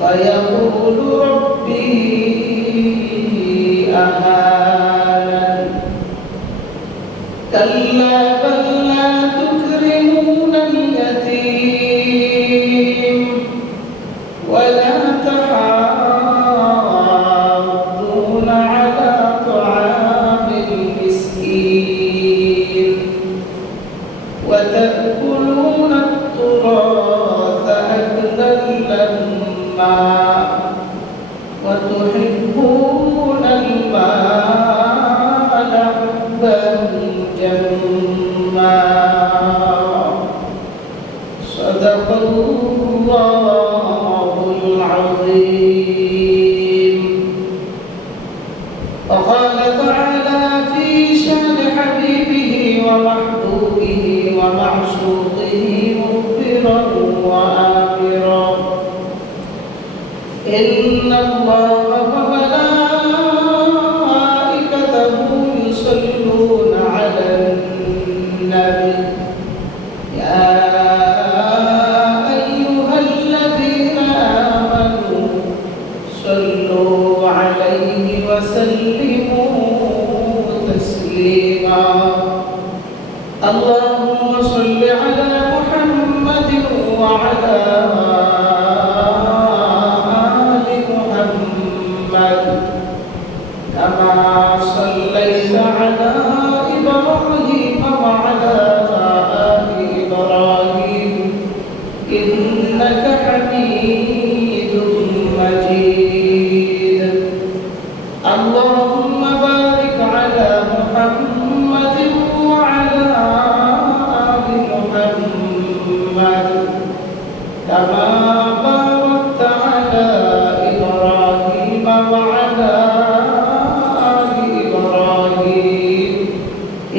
فيقول ربي أهانن كلا بل لا تكرمون اليتيم ولا تحاضون على طعام المسكين وتأكلون التراث أكلا لما وتحبون المال حبا جما صدق الله العظيم. وقال تعالى في شأن حبيبه ومحبوبه ومعشوقه مخبرا وآمرا إن الله وملائكته يصلون على النبي يا أيها الذين آمنوا صلوا عليه وسلموا تسليما. اللهم صل على محمد وعلى كما صليت على إبراهيم وعلى آل إبراهيم إنك حميد مجيد. اللهم بارك على محمد وعلى آل محمد كما باركت على إبراهيم وعلى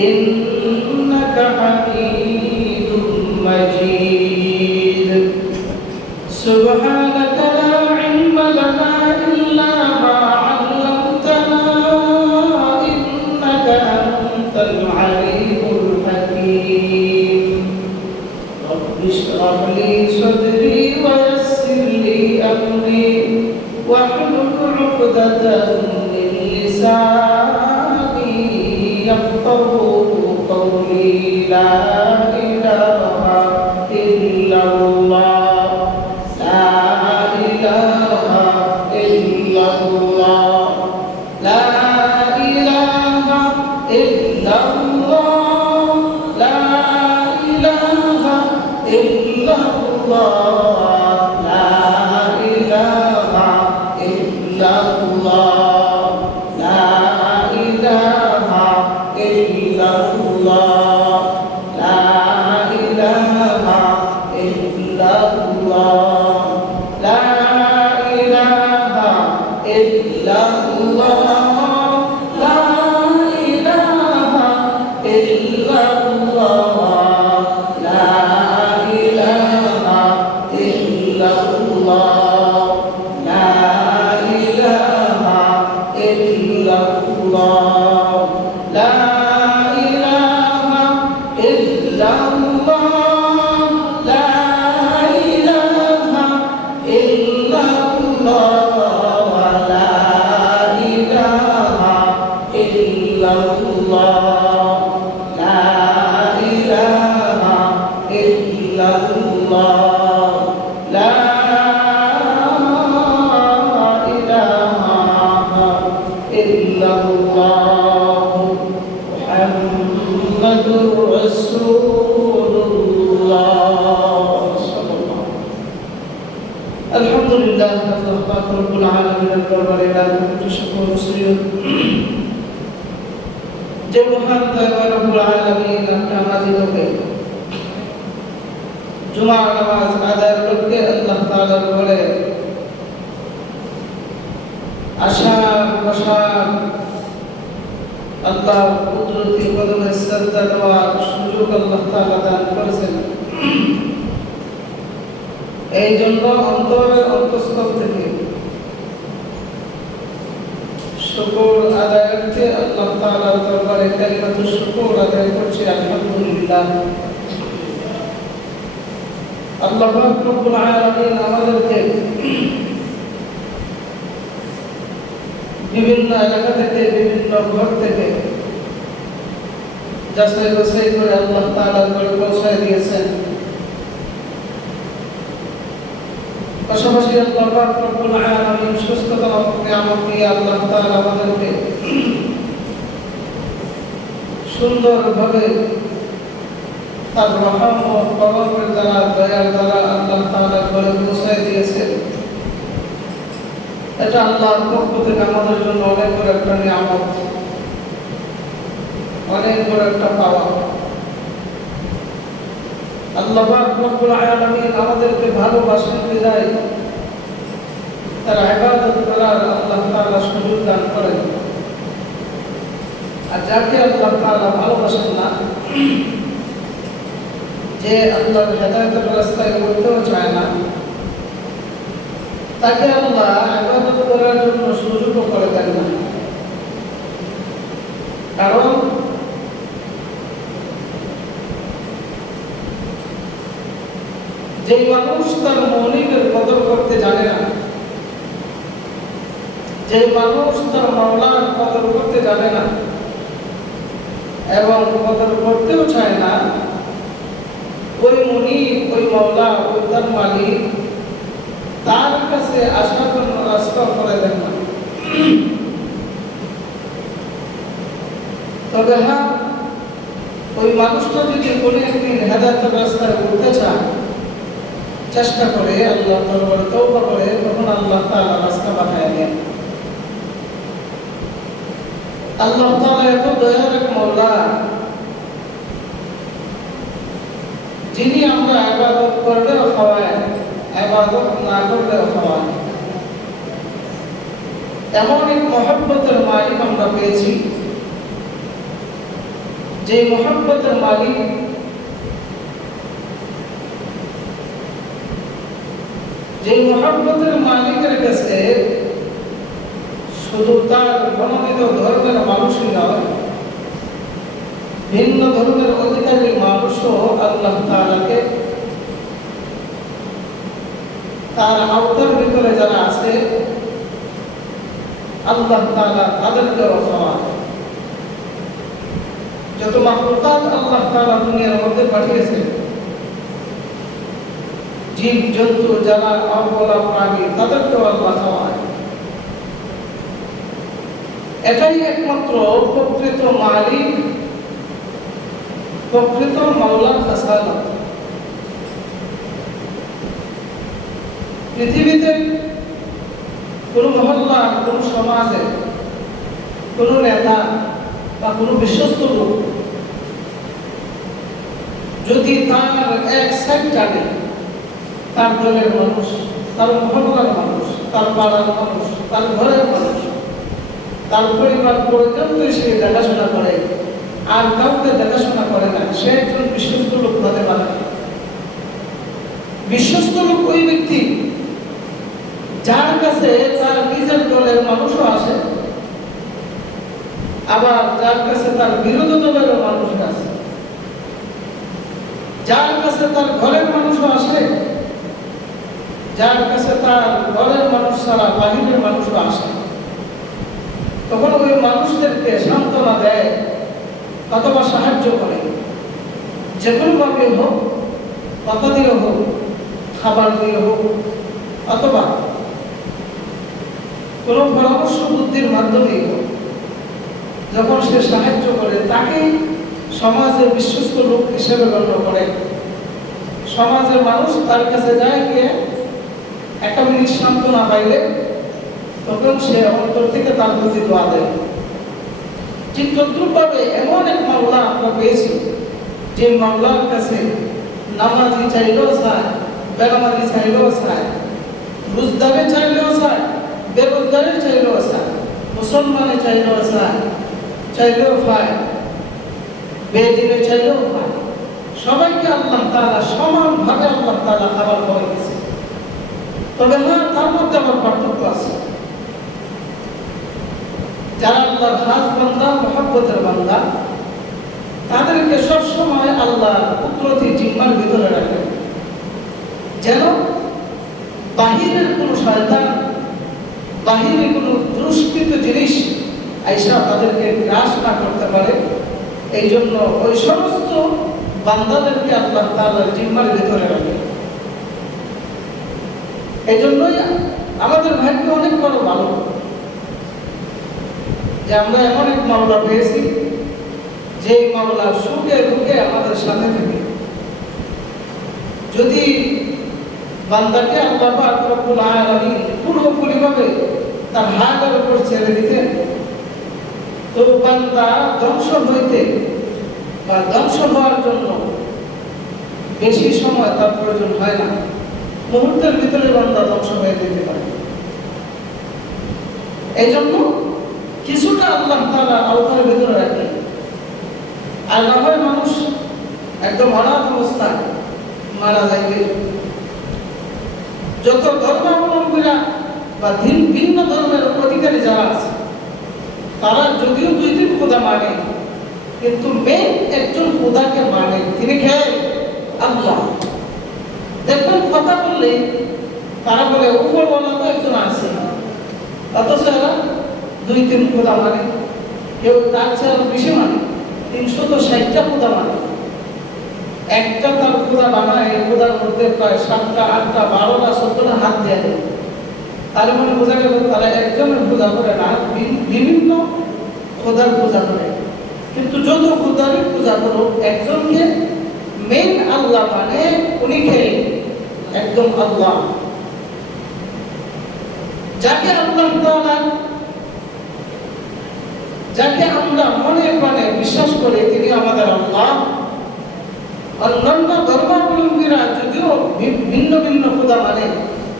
إنك حميد مجيد. سبحانك لا علم لنا إلا ما علمتنا إنك أنت العليم الحكيم. رب اشرح لي صدري ويسر لي أمري واحلل عقدة من لساني يفقهوا قولي. لا إله إلا الله لا إله إلا الله لا إله إلا الله لا إله إلا الله لا إله إلا الله لا إله إلا الله لا إله إلا الله لا إله إلا الله لا إله إلا الله لا إله إلا الله لا إله إلا الله لا إله إلا الله لا إله إلا الله لا إله إلا الله لا إله إلا الله لا إله إلا الله محمد رسول الله صلى الله عليه وسلم. الحمد لله رب العالمين البر شكر مسلم যে মহান দয়াময় রব্বুল আলামিন আমাদেরকে জুমার নামাজ আদায়ের লক্ষ্যে আল্লাহ তাআলার ঘরে আসার বসার আল্লাহ কুদরতি কদমে সাজদা দেওয়ার সুযোগ আল্লাহ তাআলা দান করেছেন। এই জন্য অন্তরের অন্তঃস্থল থেকে শুকর আদায়কে আল্লাহ তাআলার দরবারে কালিমাতু শুকর আদায় করছি আলহামদুলিল্লাহ। আল্লাহ রাব্বুল আলামিন আমাদেরকে বিভিন্ন এলাকা থেকে বিভিন্ন ঘর থেকে যাচাই বাছাই করে আল্লাহ তাআলার ঘরে পৌঁছায় দিয়েছেন। পাশাপাশি আল্লাহ রাব্বুল আলামিন সুস্থতা ও নিয়ামত দিয়ে আল্লাহ তাআলা আমাদেরকে সুন্দরভাবে তার রহম ও করমের দ্বারা দয়ার দ্বারা আল্লাহ তাআলার ঘরে পৌঁছায় দিয়েছেন। এটা আল্লাহর পক্ষ থেকে আমাদের জন্য অনেক বড় একটা নিয়ামত, অনেক বড় একটা পাওয়া। আল্লাহ রাব্বুল আলামিন আমাদেরকে ভালোবাসেন বিধায় তার ইবাদত করার আল্লাহ তাআলা সুযোগ দান করেন। আর যাকে আল্লাহ তাআলা ভালোবাসেন না, যে আল্লাহর হেদায়েতের রাস্তায় চলতেও চায় না, তাকে আল্লাহ ইবাদত করার জন্য সুযোগও করে দেন না। কারণ যে মানুষ তার মৌলিকের কদর করতে জানে না, যে মানুষ তার মাওলার কদর করতে জানে না এবং কদর করতেও চায় না, ওই মুনিব, ওই মাওলা, ওই তার মালিক তার কাছে আসার জন্য রাস্তা করে দেন না। তবে হ্যাঁ, ওই মানুষটা যদি কোনো একদিন হেদায়েতের রাস্তায় উঠতে চায়, চেষ্টা করে আল্লাহ দরবারে তওবা করে, তখন আল্লাহ তাআলা রাস্তা বানায় দেন। আল্লাহ তাআলা এত দয়ার এক মাওলা, যিনি আমরা ইবাদত করলেও খাওয়ায়, ইবাদত না করলেও খাওয়ায়। এমন এক মহব্বতের মালিক আমরা পেয়েছি, যে মহব্বতের মালিক মালিকের কাছে শুধু তার মনোনীত ধর্মের মানুষই নয়, ভিন্ন ধর্মের অধিকারী মানুষও আল্লাহ তাআলাকে তার আওতার ভিতরে যারা আছে আল্লাহ তাআলা তাদেরকেও খাওয়ায়। যত মাখলুকাত আল্লাহ তাআলা দুনিয়ার মধ্যে পাঠিয়েছেন, জীব জন্তু যারা অবলা প্রাণী, তাদেরকেও আল্লাহ খাওয়ায়। এটাই একমাত্র প্রকৃত মালিক, প্রকৃত মাওলার খাসালত। পৃথিবীতে কোন মহল্লা, কোন সমাজে কোন নেতা বা কোন বিশ্বস্ত লোক যদি তার এক সেক্টরে তার দলের মানুষ, তার মহল্লার মানুষ, তার পাড়ার মানুষ, তার ঘরের মানুষ, তার পরিবার পর্যন্ত সে দেখাশোনা করে, আর কাউকে দেখাশোনা করে না, সে একজন বিশ্বস্ত লোক হতে পারে না। বিশ্বস্ত লোক ওই ব্যক্তি যার কাছে তার নিজের দলের মানুষও আসে, আবার যার কাছে তার বিরোধী দলের মানুষ আছে, যার কাছে তার ঘরের মানুষও আসে, যার কাছে তার ঘরের মানুষ ছাড়া বাহিরের মানুষও আসে। তখন ওই মানুষদেরকে সান্ত্বনা দেয় অথবা সাহায্য করে, যে কোনোভাবে হোক, কথা দিয়ে হোক, খাবার দিয়ে হোক, অথবা কোনো পরামর্শ বুদ্ধির মাধ্যমে হোক, যখন সে সাহায্য করে তাকে সমাজের বিশ্বস্ত লোক হিসেবে গণ্য করে। সমাজের মানুষ তার কাছে যায়, গিয়ে একটা মিনিট সান্ত্বনা পাইলে তখন সে অন্তর থেকে তার প্রতি দোয়া দেয়। ঠিক তদ্রূপভাবে এমন এক মাওলা আমরা পেয়েছি, যে মাওলার কাছে নামাজি চাইলেও চায়, বেনামাজি চাইলেও চায়, রোজদারে চাইলেও চায়, বেরোজগারে চাইলেও চায়, মুসলমানে চাইলেও চায়, চাইলেও পায়, বেদিনে চাইলেও পায়। সবাইকে আল্লাহ তাআলা সমানভাবে আল্লাহ তাআলা খাবার করে দিয়েছে। তবে হ্যাঁ, তার মধ্যে আমার পার্থক্য আছে। যারা আল্লাহর খাস বান্দা, মহব্বতের বান্দা, তাদেরকে সবসময় আল্লাহ কুদরতি জিম্মার ভিতরে রাখেন, যেন বাহিরের কোনো শয়তান, বাহিরে কোনো দুষ্কৃত জিনিস আইসা তাদেরকে গ্রাস না করতে পারে। এই জন্য ওই সমস্ত বান্দাদেরকে আল্লাহ তাআলার জিম্মার ভিতরে রাখেন। এই জন্যই আমাদের ভাগ্য অনেক বড় ভালো যে আমরা এমন এক মাওলা পেয়েছি, যে মাওলা সুখে দুঃখে আমাদের সাথে থাকে। যদি বান্দাকে আল্লাহ পাক রব্বুল আলামিন পুরোপুরিভাবে তার হাতের উপর ছেড়ে দিতেন, তো বান্দা ধ্বংস হইতে বা ধ্বংস হওয়ার জন্য বেশি সময় তার প্রয়োজন হয় না। মুহূর্তের ভিতরে বান্দা ধ্বংস হয়ে যেতে পারে। এই জন্য কিছুটা আল্লাহ তাআলা আওতার ভিতরে রাখেন। আর না হয় মানুষ একদম অনাথ অবস্থায় মারা যাইবে। যত ধর্মাবলম্বীরা বা ভিন্ন ধর্মের অধিকারী যারা আছে, তারা যদিও দুই দিন খোদা মানে, কিন্তু মেন একজন খোদাকে মানে। তিনি কে? আল্লাহ। দেখবেন কথা বললে তারা বলে উপরওয়ালা তো একজন আছে, অথচ এরা দুই তিন খোদা মানে, কেউ তার চেয়ে বেশি মানে, 360টা খোদা মানে। একটা তার খোদা বানায়, এই খোদার মধ্যে প্রায় 7টা 8টা 12টা 14টা হাত দেয়া দেয়। তার মানে বোঝা গেল তারা একজনের পূজা করে না, বিভিন্ন খোদার পূজা করে। কিন্তু যত খোদারই পূজা করো, একজনকে মেন আল্লাহ মানে উনি কে? একদম আল্লাহ। যাকে আল্লাহ তাআলা, যাকে আমরা মনে প্রাণে বিশ্বাস করি, তিনি আমাদের আল্লাহ। অন্যান্য ধর্মাবলম্বীরা যদিও ভিন্ন ভিন্ন খোদা মানে,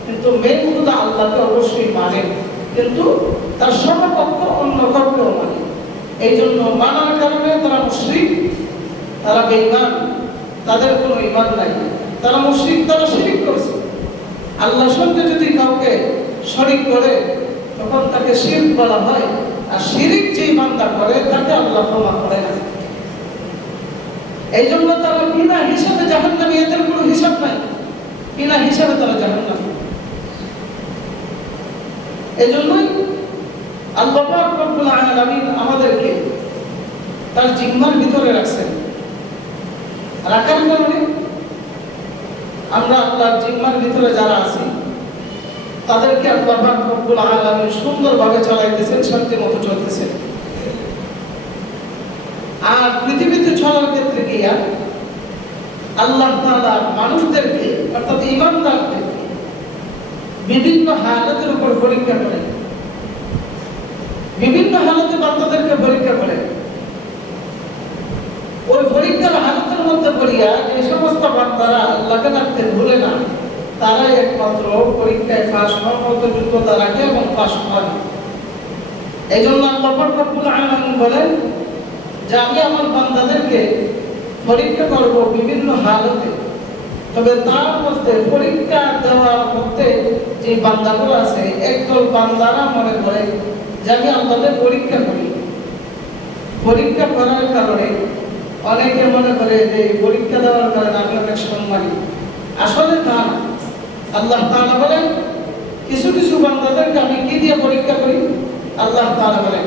কিন্তু মেন খোদা আল্লাহকে অবশ্যই মানে, কিন্তু তার সমকক্ষ অন্য কাউকেও মানে। এই জন্য মানার কারণে তারা মুশরিক, তারা বেঈমান, তাদের কোনো ঈমান নাই, তারা মুশরিক, তারা শিরক করছে। আল্লাহর সঙ্গে যদি কাউকে শরীক করে, তখন তাকে শিরক বলা হয়। আর শিরক যেই বান্দা করে, তাকে আল্লাহ ক্ষমা করে না। এই জন্য তারা বিনা হিসাবে জাহান্নামী, এদের কোনো হিসাব নাই, বিনা হিসাবে তারা জাহান্নামী। এই জন্যই আল্লাহ পাক রব্বুল আলামিন আমাদেরকে তার জিম্মার ভিতরে রাখছেন। রাখার কারণে আমরা আল্লাহর জিম্মার ভিতরে যারা আছি, তাদেরকে আল্লাহ পাক রব্বুল আলামিন সুন্দরভাবে চালাইতেছেন, শান্তি মতো চলতেছেন। আর পৃথিবীতে চলার ক্ষেত্রে গিয়া আল্লাহ তাআলা মানুষদেরকে, অর্থাৎ ঈমানদারদেরকে বিভিন্ন হালাতের উপর পরীক্ষা করেন, বিভিন্ন হালাতে বান্দাদেরকে পরীক্ষা করেন। ওই পরীক্ষার হালাতের মধ্যে পড়িয়া যে সমস্ত বান্দারা আল্লাহকে ডাকতে ভুলে না, তারাই একমাত্র পরীক্ষায় পাস হওয়ার মতো যোগ্যতা রাখে এবং পাস হয়। এই জন্য আল্লাহ পাক রব্বুল আলামিন বলেন যে আমি আমার বান্দাদেরকে পরীক্ষা করব বিভিন্ন হালতে। তবে তার মধ্যে পরীক্ষা দেওয়ার মধ্যে যে বান্দাগুলো আছে, একদল বান্দারা মনে করে যে আমি আল্লাহকে পরীক্ষা করি। পরীক্ষা করার কারণে অনেকে মনে করে যে পরীক্ষা দেওয়ার কারণে আমি অনেক সম্মানী। আসলে তা না। আল্লাহ তাআলা বলেন কিছু কিছু বান্দাদেরকে আমি কি দিয়ে পরীক্ষা করি? আল্লাহ তাআলা বলেন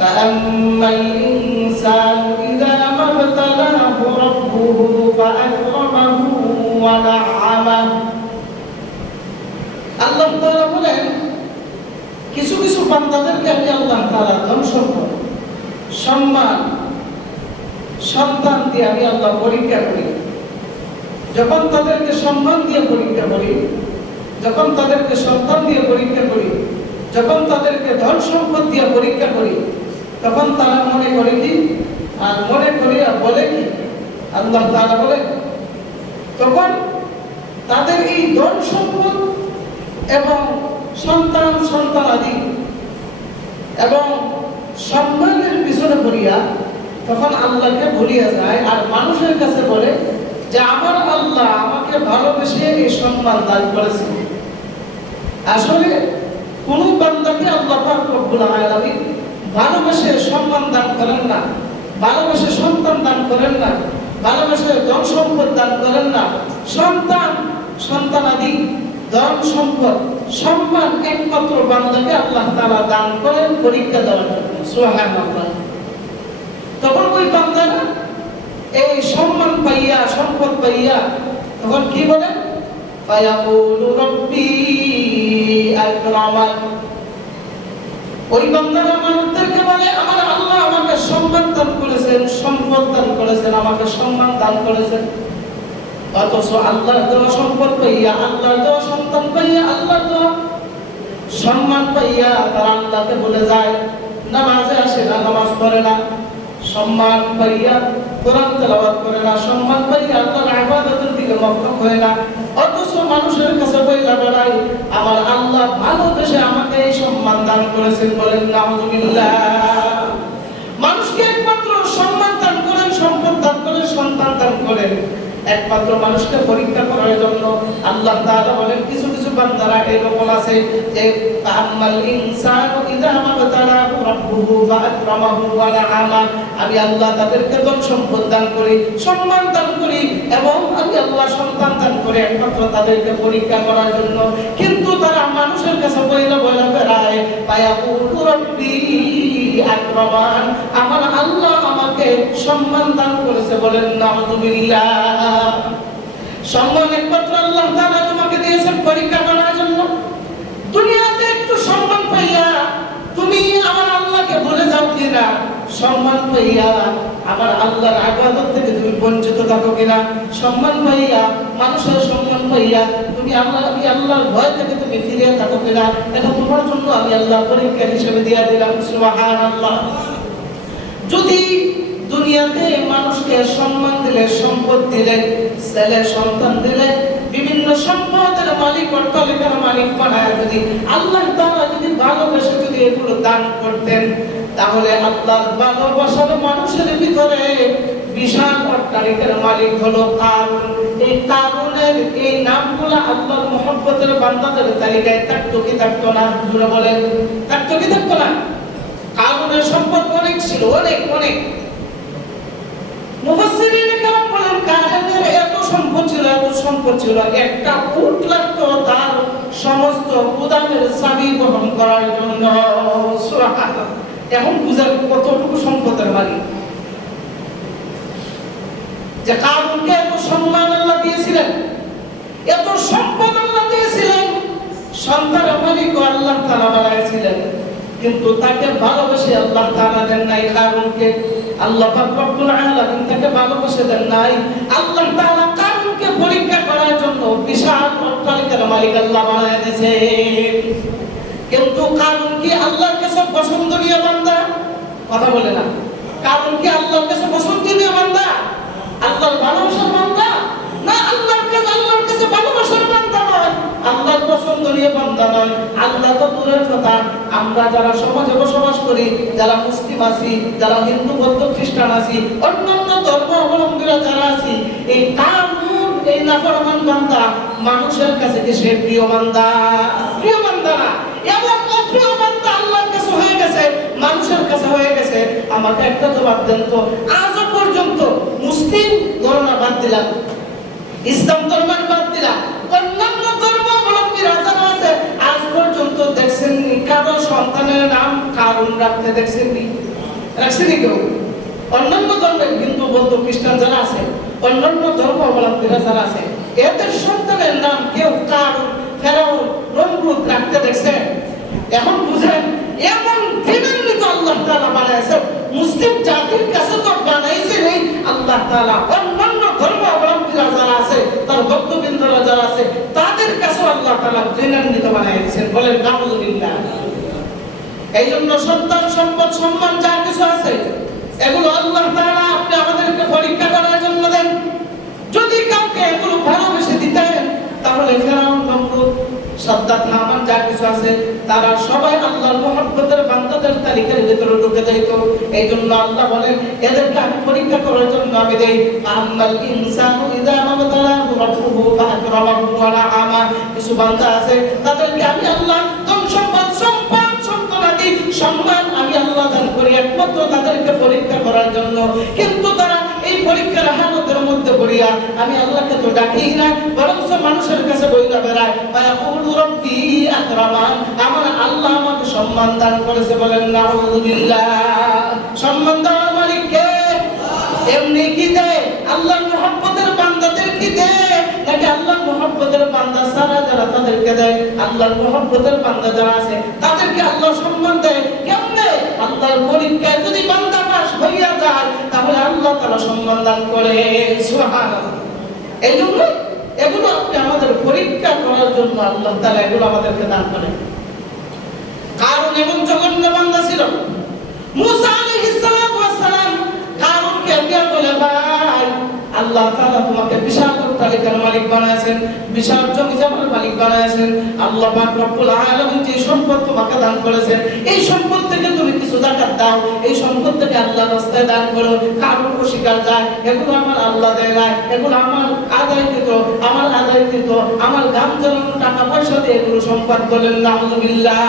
فَأَمَّا الْإِنسَانُ إِذَا مَا ابْتَلَاهُ رَبُّهُ فَأَكْرَمَهُ وَنَعَّمَهُ। আল্লাহ তাআলা বলেন কিছু কিছু বান্দাদেরকে আমি আল্লাহ তাআলা ধন সম্পদ, সম্মান, সন্তান দিয়ে আমি আল্লাহ পরীক্ষা করি। যখন তাদেরকে সম্মান দিয়ে পরীক্ষা করি, যখন তাদেরকে সন্তান দিয়ে পরীক্ষা করি, যখন তাদেরকে ধন সম্পদ দিয়ে পরীক্ষা করি, তখন তারা মনে করে কি? আর মনে করি আর বলে কি? আল্লাহ তাআলা বলেন, তখন তাদের এই ধন সম্পদ এবং সন্তান সন্তানাদি এবং সম্মানের পিছনে পড়িয়া তখন আল্লাহকে ভুলিয়া যায় আর মানুষের কাছে বলে যে আমার আল্লাহ আমাকে ভালোবেসে এই সম্মান দান করেছেন। আসলে কোন বান্দাকে আল্লাহ পাক রব্বুল আলামিন ভালোবেসে সম্মান দান করেন না, ভালোবেসে সন্তান দান করেন না, ভালোবেসে ধন সম্পদ দান করেন না। সন্তান সন্তানাদি ধন সম্পদ সম্মান একমাত্র বান্দাকে আল্লাহ তাআলা দান করেন পরীক্ষা দেওয়ার জন্য। সুবহানাল্লাহ। তখন ওই বান্দারা এই সম্মান পাইয়া সম্পদ পাইয়া তখন কি বলে, ফায়াকুলু রাব্বি আকরামান। ওই বান্দারা মানুষদেরকে বলে আমার আল্লাহ আমাকে সম্মান দান করেছেন, সম্পদ দান করেছেন, আমাকে সম্মান দান করেছেন। অথচ আল্লাহর দেওয়া সম্পদ পাইয়া, আল্লাহর দেওয়া সন্তান পাইয়া, আল্লাহর দেওয়া সম্মান পাইয়া তারা আল্লাহকে ভুলে যায়, নামাজে আসে না, নামাজ পড়ে না, সম্মান পাইয়া কোরআন তেলাওয়াত করে না, সম্মান পাইয়া আল্লাহর ইবাদতের দিকে মগ্ন হয় না। অথচ মানুষের কাছে বইলা বেড়ায় আমার আল্লাহ ভালোবেসে আমাকে এই সম্মান দান করেছেন। বলেন নাউযুবিল্লাহ। মানুষকে একমাত্র সম্মান দান করেন, সম্পদ দান করেন, সন্তান দান করেন একমাত্র মানুষকে পরীক্ষা করার জন্য। আল্লাহ তাআলা বলেন কিছু কিছু বান্দারা এরকম আছে যে আম্মাল ইনসানু ইযা মাবতালাহু রাব্বুহু ফাআকরামাহু ওয়া নাআমা। আমি আল্লাহ তাদেরকে ধন সম্পদ দান করি, সম্মান দান করি এবং আমি আল্লাহ সন্তান দান করি একমাত্র তাদেরকে পরীক্ষা করার জন্য। কিন্তু তারা মানুষের কাছে বইলা বেড়ায় ফায়াকুলু রাব্বি আকরামান, আমার আল্লাহ আমাকে সম্মান দান করেছে। বলেন নাউযুবিল্লাহ। সম্মান একমাত্র আল্লাহ তাআলা তোমাকে দিয়েছেন পরীক্ষা করার জন্য। দুনিয়াতে একটু সম্মান পাইয়া তুমি আমার আল্লাহকে ভুলে যাও কিনা, সম্মান পাইয়া আমার আল্লাহর ইবাদত থেকে তুমি বঞ্চিত থাকো কিনা, সম্মান পাইয়া মানুষের সম্মান পাইয়া তুমি আল্লাহর ভয় থেকে তুমি ফিরে থাকো কিনা, এটা তোমার জন্য আমি আল্লাহ পরীক্ষা হিসেবে দিয়া দিলাম। সুবহানাল্লাহ। যদি দুনিয়াতে মানুষকে সম্মান দিলে, সম্পদ দিলে, ছেলে সন্তান দিলে, বিভিন্ন সম্পদের মালিক অট্টালিকার মালিক বানায় যদি আল্লাহ তাআলা যদি ভালোবেসে যদি এগুলো দান করতেন, তাহলে আল্লাহর ভালোবাসার মানুষের ভিতরে বিশাল অট্টালিকার মালিক হলো কারুন। এই কারুনের এই নামগুলো আল্লাহর মহব্বতের বান্দাদের তালিকায় থাকতো কি থাকতো না? জোরে বলেন, থাকতো কি থাকতো না? কারুনের সম্পদ অনেক ছিল, অনেক অনেক। মুফাসসিরিন কেরাম বলেন কারুনের এত সম্পদ ছিল, এত সম্পদ ছিল, একটা উট লাগতো তার সমস্ত গুদামের চাবি বহন করার জন্য। সুবহানাল্লাহ। এখন বুঝার কতটুকু সম্পদের মালিক যে কারুনকে এত সম্মান আল্লাহ দিয়েছিলেন, এত সম্পদ আল্লাহ দিয়েছিলেন, সন্তানের মালিক আল্লাহ তাআলা বানাইছিলেন, কিন্তু তাকে ভালোবেসে আল্লাহ তাআলা দেন নাই কারুনকে। আল্লাহ পাক রব্বুল আলামিন তাকে ভালোবেসে দেন নাই। আল্লাহ তাআলা কারুনকে পরীক্ষা করার জন্য বিশাল অট্টালিকার মালিক আল্লাহ বানায় দিয়েছেন। কিন্তু কারুন কি আল্লাহর কাছে পছন্দনীয় বান্দা? কথা বলে না। কারুন কি আল্লাহর কাছে পছন্দনীয় বান্দা? আল্লাহর ভালোবাসার বান্দা? না, আল্লাহর কাছে ভালোবাসার বান্দা নয়, আল্লাহর পছন্দনীয় বান্দা নয়। আল্লাহ তো দূরের কথা, আমরা যারা সমাজে বসবাস করি, যারা মুসলিম আছি, যারা হিন্দু, বৌদ্ধ, খ্রিস্টান আছি, অন্যান্য ধর্ম অবলম্বীরা যারা আছি, এই কারুন এই নাফরমান বান্দা মানুষের কাছে কি সে প্রিয় বান্দা? প্রিয় বান্দা না, এবং অপ্রিয় বান্দা আল্লাহর কাছে হয়ে গেছে, মানুষের কাছে হয়ে গেছে। আমাকে একটা জবাব দেন তো, আজও পর্যন্ত মুসলিম ধর্ম বাদ দিলাম, ইসলাম ধর্ম বাদ দিলাম, অন্যান্য ধর্ম অবলম্বীরা যারা আছে, আজ পর্যন্ত দেখছেননি কারো সন্তানের নাম কারুন রাখতে? দেখছেননি? রাখছেনি কেউ? অন্যান্য ধর্মের হিন্দু, বৌদ্ধ, খ্রিস্টান যারা আছে, অন্যান্য ধর্ম অবলম্বীরা যারা আছে, এদের সন্তানের নাম কেউ কারুন, ফেরাউন, নমরুদ রাখতে দেখছে? এখন বুঝেন, এমন দিনান্বিত আল্লাহ তাআলা বানাইছে, মুসলিম জাতির কাছে তো বানাইছে নেই আল্লাহ তাআলা, অন্যান্য ধর্ম অবলম্বীরা যারা আছে, তার ভক্তবৃন্দরা যারা আছে, তাদের কাছে আল্লাহ তাআলা দিনান্বিত বানাইছেন। বলেন নাউযুবিল্লাহ। এই জন্য সন্তান, সম্পদ, সম্মান যা কিছু আছে, এগুলো আল্লাহ তাআলা আপনি আমাদেরকে পরীক্ষা করার জন্য দেন। সাদ্দাত, হামান যা কিছু আছে তারা সবাই আল্লাহর মুহাব্বতের বান্দাদের তালিকার ভিতরে ঢুকে যাইত। এই জন্য আল্লাহ বলেন এদেরকে আমি পরীক্ষা করার জন্য আমি দেই। আম্মাল ইনসানু ইযা মাবতালাহু রাব্বুহু ফাআকরামাহু ওয়া নাআমা। কিছু বান্দা আছে তাদেরকে আমি আল্লাহ ধন সম্পদ সম্পত্তি সম্মান আমি আল্লাহ দান করি একমাত্র তাদেরকে পরীক্ষা করার জন্য। কিন্তু তারা এই পরীক্ষার হালতের মধ্যে পড়িয়া আমি আল্লাহকে তো ডাকি না, বরং মানুষের কাছে বইলা বেড়ায় ফায়াকুলু রাব্বি আকরামান। আমার আল্লাহ আমাকে সম্মান দান করেছে, বলেন নাউযুবিল্লাহ। সম্মান দেওয়ার মালিক কে? এমনি কি দেয়? আল্লাহর মুহাব্বতের বান্দাদের কি দেয়, নাকি আল্লাহর মুহাব্বতের বান্দা সারা যারা তাদেরকে দেয়? আল্লাহর মুহাব্বতের বান্দা যারা আছে তাদেরকে আল্লাহ সম্মান দেয় কেমনে? আল্লাহর পরীক্ষায় যদি বান্দা পাস হইয়া যায় তাহলে আল্লাহ তাআলা সম্মান দান করে। সুবহানাল্লাহ। এইজন্য এগুলো আমাদের পরীক্ষা করার জন্য আল্লাহ তাআলা এগুলো আমাদেরকে দান করেন। কারণ এমন জঘন্য বান্দা ছিল। মুসা আলাইহিস সালাতু ওয়াস সালাম কারণকে কে বলে, ভাই আল্লাহ তাআলা তোমাকে বিশাল তালিকার মালিক বানায়েছেন, বিশাল জমি জমার মালিক বানায়েছেন। আল্লাহ পাক রব্বুল আলামিন যে সম্পদ তোমাকে দান করেছেন, এই সম্পদ থেকে তুমি কিছু যাকাত দাও, এই সম্পদ থেকে আল্লাহর রাস্তায় দান করো। কারণ অস্বীকার যায় এগুলো আমার আল্লাহ দেয় না, এগুলো আমার আদায়কৃত, আমার গাম জ্বালানো টাকা পয়সা দিয়ে এগুলো সম্পদ। বলেন নাউযুবিল্লাহ।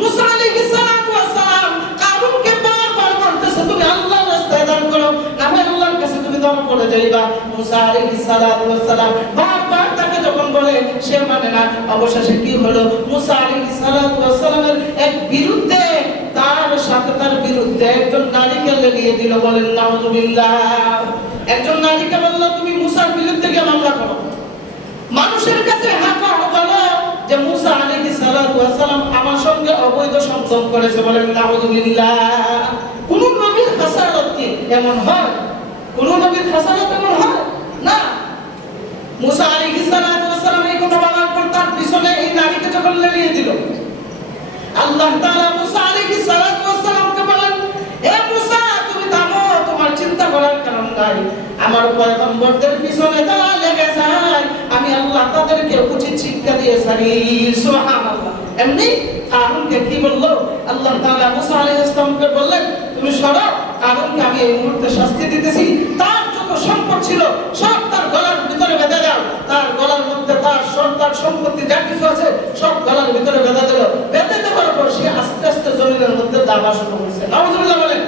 মুসা আলাইহিস সালাতু ওয়াস সালাম কারণকে বারবার বলতেছে তুমি আল্লাহর রাস্তায় দান করো, না হয় আল্লাহর কাছে তুমি দর করে যাইবা। মুসা আলাইহিস সালাতু ওয়াস সালাম বারবার তাকে যখন বলে সে মানে না। অবশেষে কি হলো, মুসা আলাইহিস সালাতু ওয়াস সালামের এক বিরুদ্ধে তার সাথে তার বিরুদ্ধে একজন নারীকে লেলিয়ে দিল। বলেন নাউযুবিল্লাহ। একজন নারীকে বলল তুমি মুসার বিরুদ্ধে গিয়ে মামলা করো, মানুষের কাছে হাঁটা বলো যে মুসা আলাইহিস সালাতু ওয়াস সালাম আমার সঙ্গে অবৈধ সম্পর্ক করেছে। বলেন নাউযুবিল্লাহ। কোন নবীর খাসালত কি এমন হয়? কোন নবীর খাসালত এমন হয় না। মুসা আলাইহিস সালাতু ওয়াস সালাম এই কথা বলার পর তার পিছনে এই নারীকে যখন লেলিয়ে দিল, আল্লাহ তাআলা মুসা আলাইহিস সালাতু ওয়াস সালামকে বলেন, হে মুসা তুমি থামো, তোমার চিন্তা করার কারণ নাই। আমার পয়গম্বরদের পিছনে যারা লেগে যায় আমি আল্লাহ তাদেরকে উচিত শিক্ষা দিয়ে ছাড়ি। সুবহানাল্লাহ। এমনি কারণকে কি বললো আল্লাহ তাআলা মুসা আলাইহিস সালামকে বললেন তুমি সরো, কারণকে আমি এই মুহূর্তে শাস্তি দিতেছি। তার যত সম্পদ ছিল সব তার গলার ভিতরে বেঁধে দাও, তার গলার মধ্যে তার সন্তান সম্পত্তি যা কিছু আছে সব গলার ভিতরে বেঁধে দিল। বেঁধে দেওয়ার পর সে আস্তে আস্তে জমিনের মধ্যে দাবা শুরু হয়েছে। নাউযুবিল্লাহ বলেন।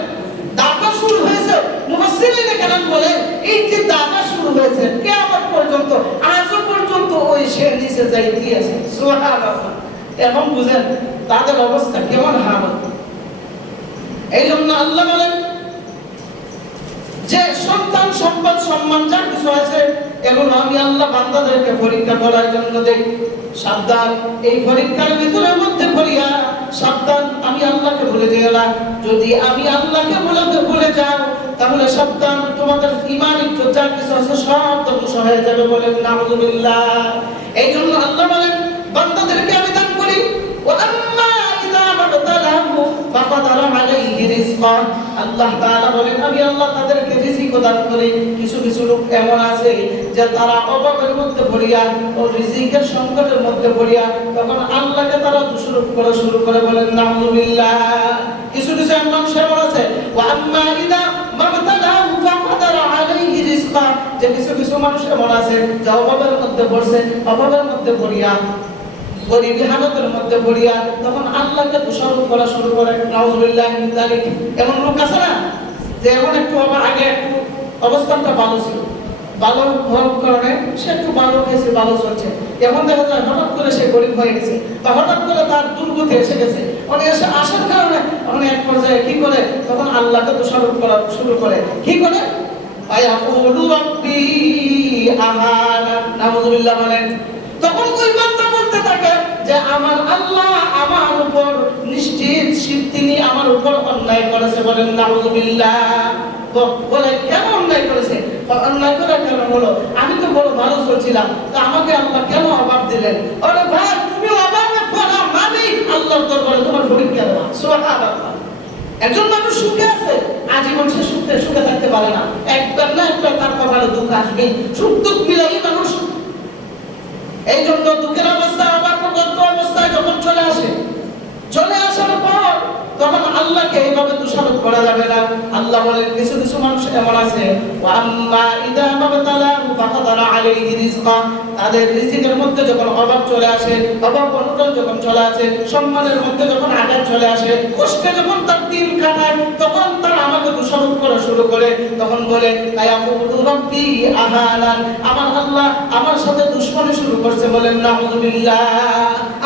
দাবা শুরু হয়েছে। মুফাসসিরিনে কেরাম বলে এই যে দাবা শুরু হয়েছে কিয়ামত পর্যন্ত, আজও পর্যন্ত ওই সে নিচে যাইতেই আছে। সুবহানাল্লাহ। এখন বুঝেন তাদের অবস্থা কেমন হালত। এই জন্য আল্লাহ বলেন যে সন্তান সম্পদ সম্মান যা কিছু আছে এগুলো আমি আল্লাহ বান্দাদেরকে পরীক্ষা করার জন্য দেই। সাবধান, এই পরীক্ষার ভিতরের মধ্যে পড়িয়া সাবধান আমি আল্লাহকে ভুলে যেও না। যদি আমি আল্লাহকে ভুলে যাও তাহলে সাবধান তোমাদের ঈমান ইজ্জত যা কিছু আছে সব ধ্বংস হয়ে যাবে। বলেন নাউযুবিল্লাহ। এই জন্য আল্লাহ বলেন বান্দাদেরকে আমি দান করি। ওয়া আম্মা ইযা মাবতালাহু ফাকাদারা আলাইহি রিজকা। আল্লাহ তাআলা বলেন আমি আল্লাহ তাদেরকে রিজিক দান করি। কিছু কিছু লোক এমন আছে যে তারা অভাবের মধ্যে পড়িয়া ও রিজিকের সংকটের মধ্যে পড়িয়া তখন আল্লাহকে তারা দোষারোপ করা শুরু করে। বলেন নাউযুবিল্লাহ। কিছু কিছু মানুষ এমন আছে ওয়া আম্মা ইযা মাবতালাহু ফাকাদারা আলাইহি রিজকা, যে কিছু কিছু মানুষ এমন আছে যে অভাবের মধ্যে পড়ছে, অভাবের মধ্যে পড়িয়া গরিবী হালতের মধ্যে পড়িয়া তখন আল্লাহকে দোষারোপ করা শুরু করে। নাউযুবিল্লাহ মিন যালিক। এমন লোক আছে না যে এখন একটু আগে একটু অবস্থানটা ভালো ছিল, ভালো হওয়ার কারণে সে একটু ভালো খেয়েছে, ভালো চলছে। এখন দেখা যায় হঠাৎ করে সে গরিব হয়ে গেছে বা হঠাৎ করে তার দুর্গতি এসে গেছে। এসে আসার কারণে এক পর্যায়ে কি করে তখন আল্লাহকে দোষারোপ করা শুরু করে। কি করে? আয়াকুলু রাব্বি আহানা। নাউযুবিল্লাহ বলেন। তখন ওই বান্দা বলতে থাকে যে আমার আল্লাহ আমার উপর নিশ্চিত তিনি আমার উপর অন্যায় করেছে। বলেন নাউযুবিল্লাহ। বলে কেন অন্যায় করেছে? অন্যায় করা কেন হলো? আমি তো বড় ভালো চলছিলাম, তো আমাকে আল্লাহ কেন অভাব দিলেন? আরে ভাই তুমি অভাবে পড়া মানে আল্লাহর দরবারে তোমার পরীক্ষা দেওয়া। সুবহানাল্লাহ। একজন মানুষ সুখে আছে, আজীবন সে সুখে থাকতে পারে না। একবার না একবার তার কপালে দুঃখ আসবে। সুখ দুঃখ মিলাই মানুষ। এই জন্য দুঃখের অবস্থা আবার কত চলে আসে, চলে আসার পর তখন আল্লাহকে এইভাবে দোষারোপ করা যাবে না। আল্লাহ বলেন কিছু কিছু মানুষ এমন আছে, ওয়া আম্মা ইদা মাবতালাহু ফাকাদারা আলাইহি রিজকা, তাদের রিজিকের মধ্যে যখন অভাব চলে আসে, অভাব অনটন যখন চলে আসে, সম্মানের মধ্যে যখন আঘাত চলে আসে, কষ্টে যখন তার দিন কাটায়, তখন তারা আমাকে দোষারোপ করা শুরু করে। তখন বলে আয়াকুলু রাব্বি আহানান, আমার আল্লাহ আমার সাথে দুশমনি শুরু করছে। বলেন নাউযুবিল্লাহ।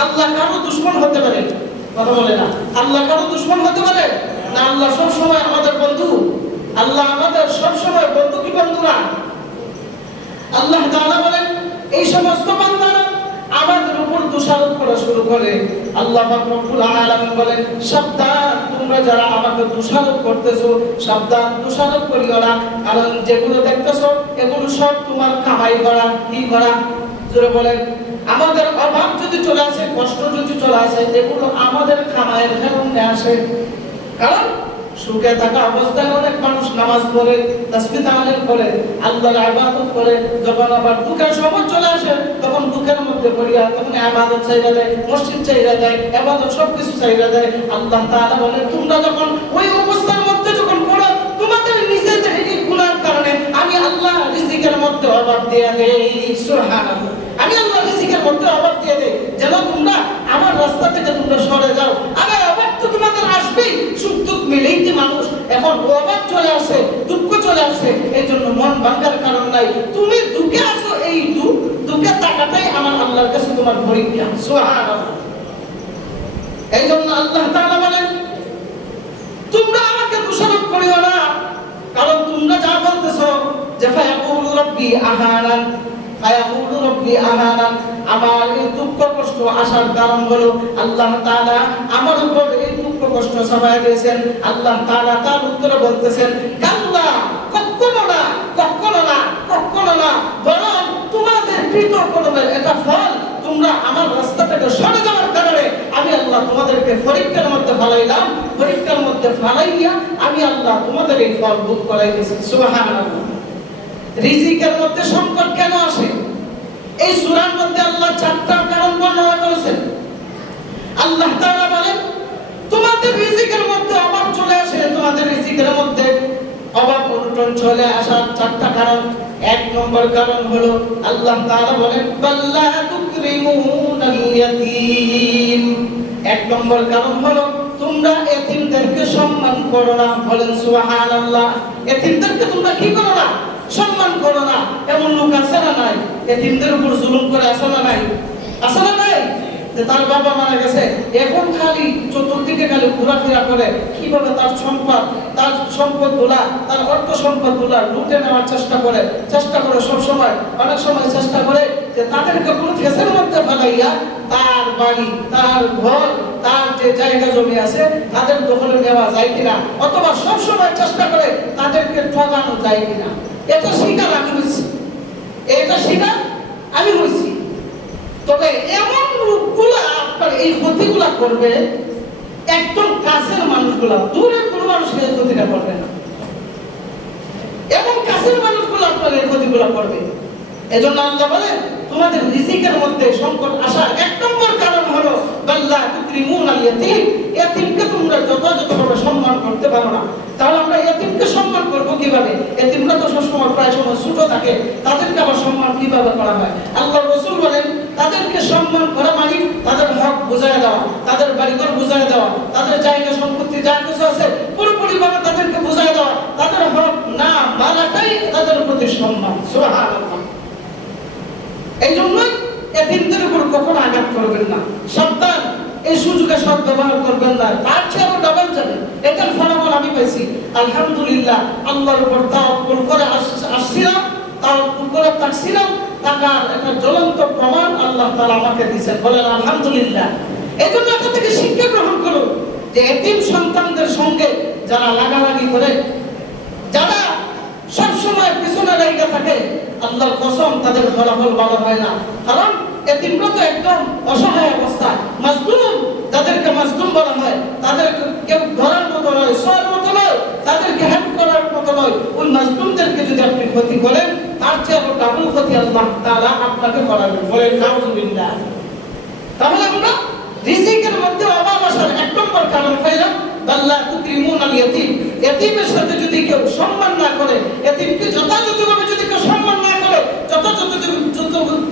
আল্লাহ কারো দুশমন হতে পারে? কথা বলে না। আল্লাহ কারো দুশমন হতে পারে না? আল্লাহ সব সময় আমাদের বন্ধু। আল্লাহ আমাদের সব সময় বন্ধু কি বন্ধু না? আল্লাহ তাআলা বলেন এই সমস্ত বান্দারা আমাদের উপর দোষারোপ করা শুরু করে। আল্লাহ পাক রব্বুল আলামিন বলেন সাবধান, তোমরা যারা আমাকে দোষারোপ করতেছো, সাবধান, দোষারোপ করিও না। কারণ যেগুলো দেখতেছো এগুলো সব তোমার কামাই করা, কি করা? জোরে বলেন। আমাদের অভাব যদি চলে আসে, কষ্ট যদি চলে আসে, এগুলো আমাদের কামাইয়ের কারণে আসে। কারণ সুখে থাকা অবস্থায় অনেক মানুষ নামাজ পড়ে, তাসবিহ তাহলিল করে, আল্লাহর ইবাদত করে, যখন আবার দুঃখের সময় চলে আসে তখন দুঃখের মধ্যে পড়িয়া তখন ইবাদত চাইরা দেয়, মসজিদ চাইরা দেয়, ইবাদত সবকিছু চাইরা দেয়। আল্লাহ তাআলা বলেন তোমরা যখন ওই অবস্থার মধ্যে যখন পড়ো, তোমাদের নিজেদের এই গুনার কারণে আমি আল্লাহ রিজিকের মধ্যে অভাব দিয়ে দেই। সুবহানাল্লাহ। আমি আল্লাহ রিজিকের মধ্যে অভাব দিয়ে দেই যেন তোমরা আমার রাস্তা থেকে তোমরা সরে যাও। আরে অভাব তো তোমাদের আসবেই, সুখ দুঃখ মিলেই যে মানুষ। এখন অভাব চলে আসে, দুঃখ চলে আসে, এই জন্য মন ভাঙার কারণ নাই। তুমি দুঃখে আছো, এই দুঃখে থাকাটাই আমার আল্লাহর কাছে তোমার পরীক্ষা। সুবহানাল্লাহ। এই জন্য আল্লাহ তাআলা বলেন তোমরা আমাকে দোষারোপ করিও না। কারণ তোমরা যা বলতেছো যে ফায়াকুলু রাব্বি আহানান, ফায়াকুলু রাব্বি আহানান, আমার এই দুঃখ কষ্ট আসার কারণ হলো আল্লাহ তাআলা আমার উপর এই দুঃখ কষ্ট চাপায় দিয়েছেন। আল্লাহ তাআলা তার উত্তরে বলতেছেন কাল্লা, কখনো না, কখনো না, কখনো না, বরং তোমাদের কৃত কর্মের এটা ফল। তোমরা আমার রাস্তা থেকে সরে যাওয়ার কারণে আমি আল্লাহ তোমাদেরকে পরীক্ষার মধ্যে ফেলাইলাম, পরীক্ষার মধ্যে ফেলাইয়া আমি আল্লাহ তোমাদের এই ফল ভোগ করাইতেছি। সুবহানাল্লাহ। রিজিকের মধ্যে সংকট কেন আসে? এই সূরার মধ্যে আল্লাহ চারটা কারণ বর্ণনা করেছেন। আল্লাহ তাআলা বলেন তোমাদের রিজিকের মধ্যে অভাব চলে আসে, তোমাদের রিজিকের মধ্যে অভাব অনটন চলে আসার চারটা কারণ। এক নম্বর কারণ হলো আল্লাহ তাআলা বলেন বাল্লা তুকরিমুনাল ইয়াতীম। এক নম্বর কারণ হলো তোমরা এতিমদেরকে সম্মান করো না। বলেন সুবহানাল্লাহ। এতিমদেরকে তোমরা কি করো না? সম্মান করো না। এমন লোক আছে না নাই? এতিমদের উপর জুলুম করে আছে না নাই? আছে না নাই? যে তার বাবা মারা গেছে, এখন খালি চতুর্দিকে খালি ঘোরাফেরা করে, কিভাবে তার সম্পদগুলা, তার অর্থ সম্পদগুলা লুটে নেওয়ার চেষ্টা করে সব সময়, অনেক সময় চেষ্টা করে যে তাদেরকে কোনো ফেসের মধ্যে ফেলাইয়া তার বাড়ি, তার ঘর, তার যে জায়গা জমি আছে তাদের দখলে নেওয়া যায় কিনা, অথবা সব সময় চেষ্টা করে তাদেরকে ঠকানো যায় কিনা। এটা শিকার আমি হয়েছি, এটা শিকার আমি হয়েছি। তবে এমন লোকগুলা আপনার এই ক্ষতিগুলা করবে, একদম কাছের মানুষগুলা, দূরের কোনো মানুষকে এই ক্ষতিটা করবে না। এবং কাছের মানুষগুলো আপনার এই ক্ষতিগুলা করবে। এজন্য আল্লাহ বলেন তোমাদের রিজিকের মধ্যে সংকট আসার এক নম্বর কারণ হলো বাল্লা তুকরিমুনাল ইয়াতীম। ইয়াতীমকে তোমরা যথাযথভাবে সম্মান করতে পারো না। তাহলে আমরা ইয়াতীমকে সম্মান করব কিভাবে? ইয়াতীমরা তো সবসময় প্রায় সময় ছোট থাকে, তাদেরকে আবার সম্মান কিভাবে করা হয়? আল্লাহ রাসূল বলেন তাদেরকে সম্মান করা মানে তাদের হক বুঝায় দেওয়া, তাদের বাড়িঘর বুঝায় দেওয়া, তাদের জায়গা সম্পত্তি যা কিছু আছে পুরোপুরিভাবে তাদেরকে বুঝায় দেওয়া, তাদের হক না মানাটাই তাদের প্রতি সম্মান। সুবহানাল্লাহ। এই জন্যই এতিমদের উপর কখনো আঘাত করবেন না। সাবধান, এই সুযোগে সদ্ব্যবহার করবেন না, তার চেয়েও ডাবল যাবে। এটার ফলাফল আমি পাইছি আলহামদুলিল্লাহ। আল্লাহর উপর তাওয়াক্কুল করে আসছিলাম, তাওয়াক্কুল করে থাকছিলাম, টাকার একটা জ্বলন্ত প্রমাণ আল্লাহ তাআলা আমাকে দিয়েছেন। বলেন আলহামদুলিল্লাহ। এই জন্য এটা থেকে শিক্ষা গ্রহণ করুন যে এতিম সন্তানদের সঙ্গে যারা লাগালাগি করে, যারা সবসময় পিছনে লেগে থাকে, আল্লাহর কসম তাদের ফলাফল ভালো হয় না। কারণ এতিমরা তো একদম অসহায় অবস্থা, মাজলুম, যাদেরকে মাজলুম বলা হয়, তাদেরকে কেউ ধরার মতো নয়, সবার মতো নয়, তাদেরকে হেল্প করার মতো নয়। ওই মাজলুমদেরকে যদি আপনি ক্ষতি করেন, তার চেয়ে আরো ডাবল ক্ষতি আল্লাহ তাআলা আপনাকে করাবেন। বলেন নাউযুবিল্লাহ। তাহলে আমরা রিজিকের মধ্যে অভাব আসার এক নম্বর কারণ হলো আল্লাহ তুকরিমুনাল ইয়াতীম। ইয়াতীমের সাথে যদি কেউ সম্মান না করে, ইয়াতীমকে যথাযথভাবে যদি কেউ সম্মান না করে,